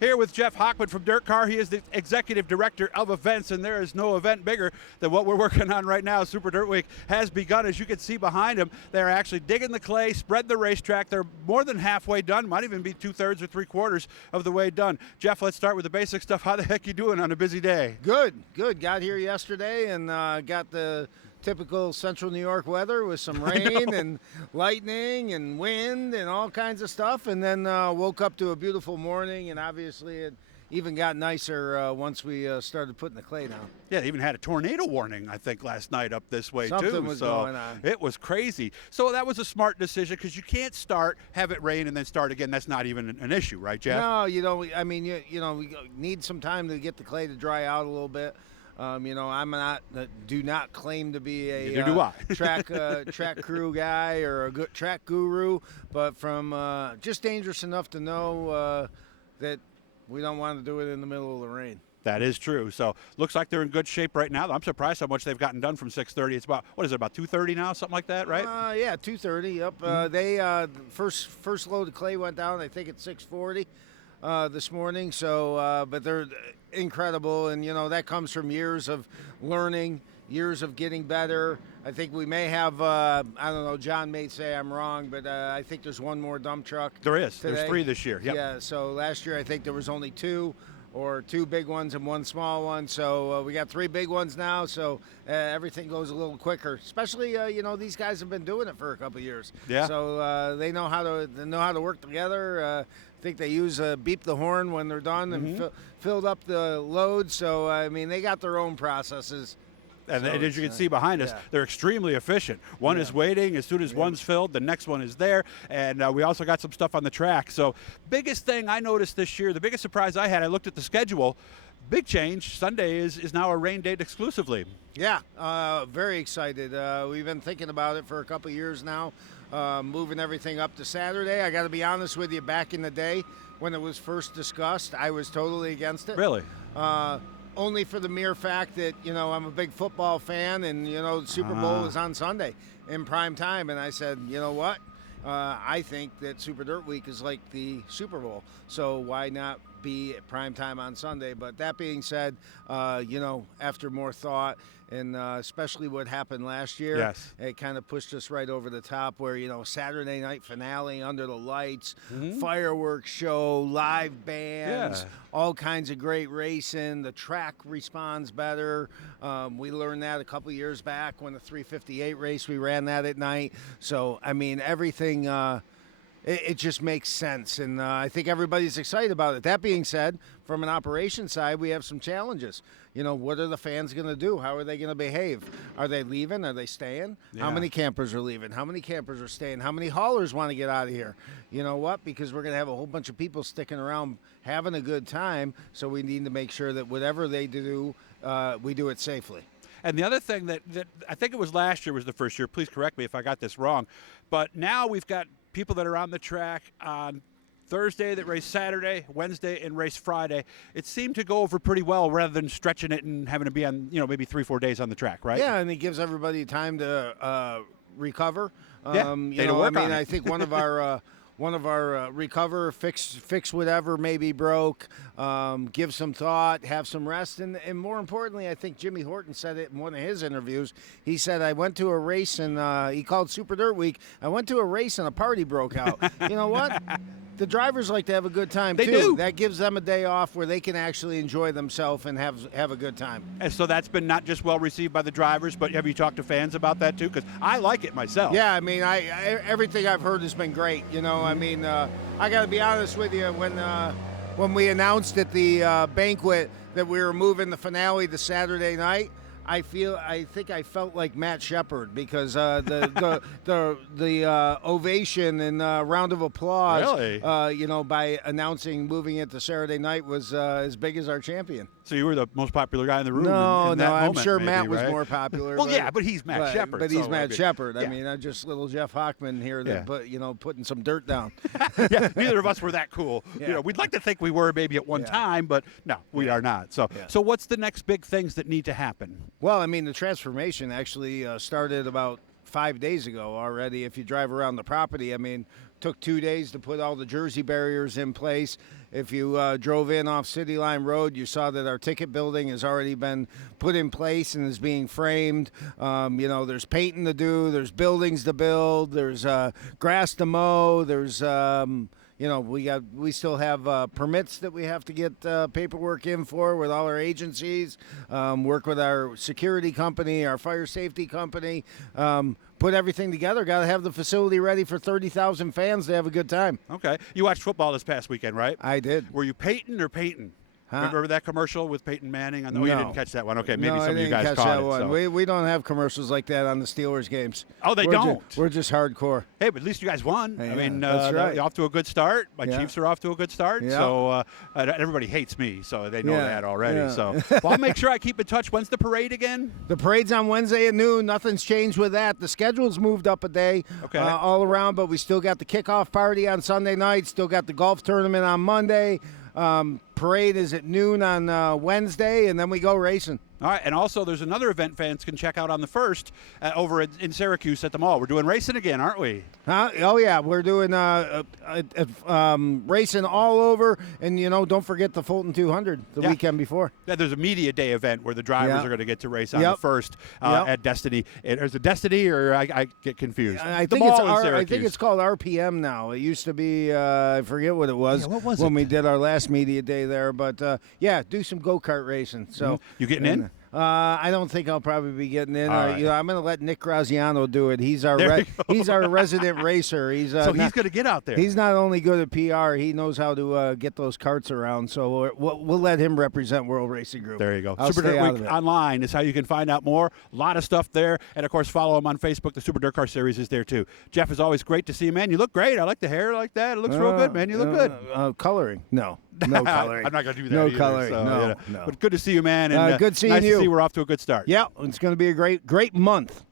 Here with Jeff Hachmann from Dirt Car. He is the executive director of events, and there is no event bigger than what we're working on right now. Super Dirt Week has begun. As you can see behind them, they're actually digging the clay, spreading the racetrack. They're more than halfway done, might even be 2/3 or 3/4 of the way done. Jeff, let's start with the basic stuff. How the heck you doing on a busy day? Good. Got here yesterday and got the typical central New York weather with some rain and lightning and wind and all kinds of stuff, and then woke up to a beautiful morning, and obviously it even got nicer once we started putting the clay down. Yeah, they even had a tornado warning, I think, last night up this way, Something too. was so going on. It was crazy. So that was a smart decision because you can't start, have it rain, and then start again. That's not even an issue, right, Jeff? No, you don't. I mean, you know, we need some time to get the clay to dry out a little bit. You know, do not claim to be a Neither do I. track crew guy or a good track guru, but from just dangerous enough to know that we don't want to do it in the middle of the rain. That is true. So looks like they're in good shape right now. I'm surprised how much they've gotten done from 6:30. It's about, what is it, about 2:30 now, something like that, right? Yeah, 2:30. Yep. They first load of clay went down, I think, at 6:40 this morning. So, but they're incredible, and you know that comes from years of learning, years of getting better. I think we may have, I don't know, John may say I'm wrong, but I think there's one more dump truck. There is. Today. There's 3 this year. Yep. Yeah, so last year I think there was only 2 or 2 big ones and 1 small one. So we got 3 big ones now, so everything goes a little quicker. Especially, you know, these guys have been doing it for a couple of years. Yeah. So they know how to work together. I think they use beep the horn when they're done and filled up the load. So, I mean, they got their own processes. And so as you can see behind us, they're extremely efficient. One is waiting. As soon as one's filled, the next one is there. And we also got some stuff on the track. So biggest thing I noticed this year, the biggest surprise I had, I looked at the schedule. Big change. Sunday is now a rain date exclusively. Yeah, very excited. We've been thinking about it for a couple of years now, moving everything up to Saturday. I got to be honest with you, back in the day when it was first discussed, I was totally against it. Really? Only for the mere fact that, you know, I'm a big football fan, and, you know, the Super Bowl is on Sunday in prime time. And I said, you know what? I think that Super Dirt Week is like the Super Bowl. So why not be at prime time on Sunday? But that being said, you know, after more thought, and especially what happened last year, it kind of pushed us right over the top where, you know, Saturday night finale under the lights, fireworks show, live bands, all kinds of great racing. The track responds better. We learned that a couple years back when the 358 race, we ran that at night. So, I mean, everything, it just makes sense, and I think everybody's excited about it. That being said, from an operations side, we have some challenges. You know, what are the fans going to do? How are they going to behave? Are they leaving? Are they staying? Yeah. How many campers are leaving? How many campers are staying? How many haulers want to get out of here? You know what? Because we're going to have a whole bunch of people sticking around having a good time, so we need to make sure that whatever they do, we do it safely. And the other thing that I think it was last year was the first year. Please correct me if I got this wrong. But now we've got people that are on the track on Thursday that race Saturday, Wednesday, and race Friday. It seemed to go over pretty well rather than stretching it and having to be on, you know, maybe 3-4 days on the track, right? Yeah, and it gives everybody time to recover. Yeah, you know, I mean, I think one of our recover, fix whatever maybe broke, give some thought, have some rest, and more importantly, I think Jimmy Horton said it in one of his interviews. He said, I went to a race, and he called Super Dirt Week, I went to a race and a party broke out. You know what? The drivers like to have a good time, too. Do. That gives them a day off where they can actually enjoy themselves and have a good time. And so that's been not just well received by the drivers, but have you talked to fans about that, too? Because I like it myself. Yeah, I mean, everything I've heard has been great. You know, I mean, I got to be honest with you, when we announced at the banquet that we were moving the finale to Saturday night, I think I felt like Matt Shepard because the ovation and round of applause, really? You know, by announcing moving it to Saturday night was as big as our champion. So you were the most popular guy in the room. No, in that I'm moment, sure maybe, Matt was right? more popular. Well, yeah, but he's Matt Shepard. But he's so Matt Shepard. Yeah. I mean, I'm just little Jeff Hachmann here that putting some dirt down. Yeah, neither of us were that cool. Yeah. You know, we'd like to think we were maybe at one time, but no, we are not. So, so what's the next big things that need to happen? Well, I mean, the transformation actually started about 5 days ago already. If you drive around the property, I mean, took 2 days to put all the jersey barriers in place. If you drove in off City Line Road, you saw that our ticket building has already been put in place and is being framed. There's painting to do, there's buildings to build, there's grass to mow, there's we still have permits that we have to get paperwork in for with all our agencies, work with our security company, our fire safety company, put everything together. Got to have the facility ready for 30,000 fans to have a good time. Okay. You watched football this past weekend, right? I did. Were you Peyton or Peyton? Huh? Remember that commercial with Peyton Manning? No. You didn't catch that one. Okay, maybe no, some of you guys catch caught that it. one. So. We don't have commercials like that on the Steelers games. Oh, they don't? We're just hardcore. Hey, but at least you guys won. Yeah, I mean, that's right. Off to a good start. My Chiefs are off to a good start. Yeah. So everybody hates me, so they know that already. Yeah. So well, I'll make sure I keep in touch. When's the parade again? The parade's on Wednesday at noon. Nothing's changed with that. The schedule's moved up a day all around, but we still got the kickoff party on Sunday night. Still got the golf tournament on Monday. Parade is at noon on Wednesday, and then we go racing. All right, and also there's another event fans can check out on the 1st over in Syracuse at the mall. We're doing racing again, aren't we? Huh? Oh, yeah. We're doing racing all over. And, don't forget the Fulton 200 the weekend before. Yeah, there's a media day event where the drivers are going to get to race on the 1st at Destiny. Is it Destiny or I get confused? I think it's called RPM now. It used to be, I forget what it was, when we did our last media day there. But, do some go-kart racing. So You getting in? I don't think I'll probably be getting in. Right. I'm going to let Nick Graziano do it. He's our resident racer. He's he's going to get out there. He's not only good at PR, he knows how to get those karts around. So we'll let him represent World Racing Group. There you go. I'll Super stay out Dirt of Week it. online is how you can find out more. A lot of stuff there. And, of course, follow him on Facebook. The Super Dirt Car Series is there, too. Jeff, is always great to see you, man. You look great. I like the hair like that. It looks real good, man. You look good. Coloring? No. No coloring. I'm not going to do that No either, coloring. So, no. But good to see you, man. And good seeing nice you. to see we're off to a good start. Yeah, it's going to be a great month.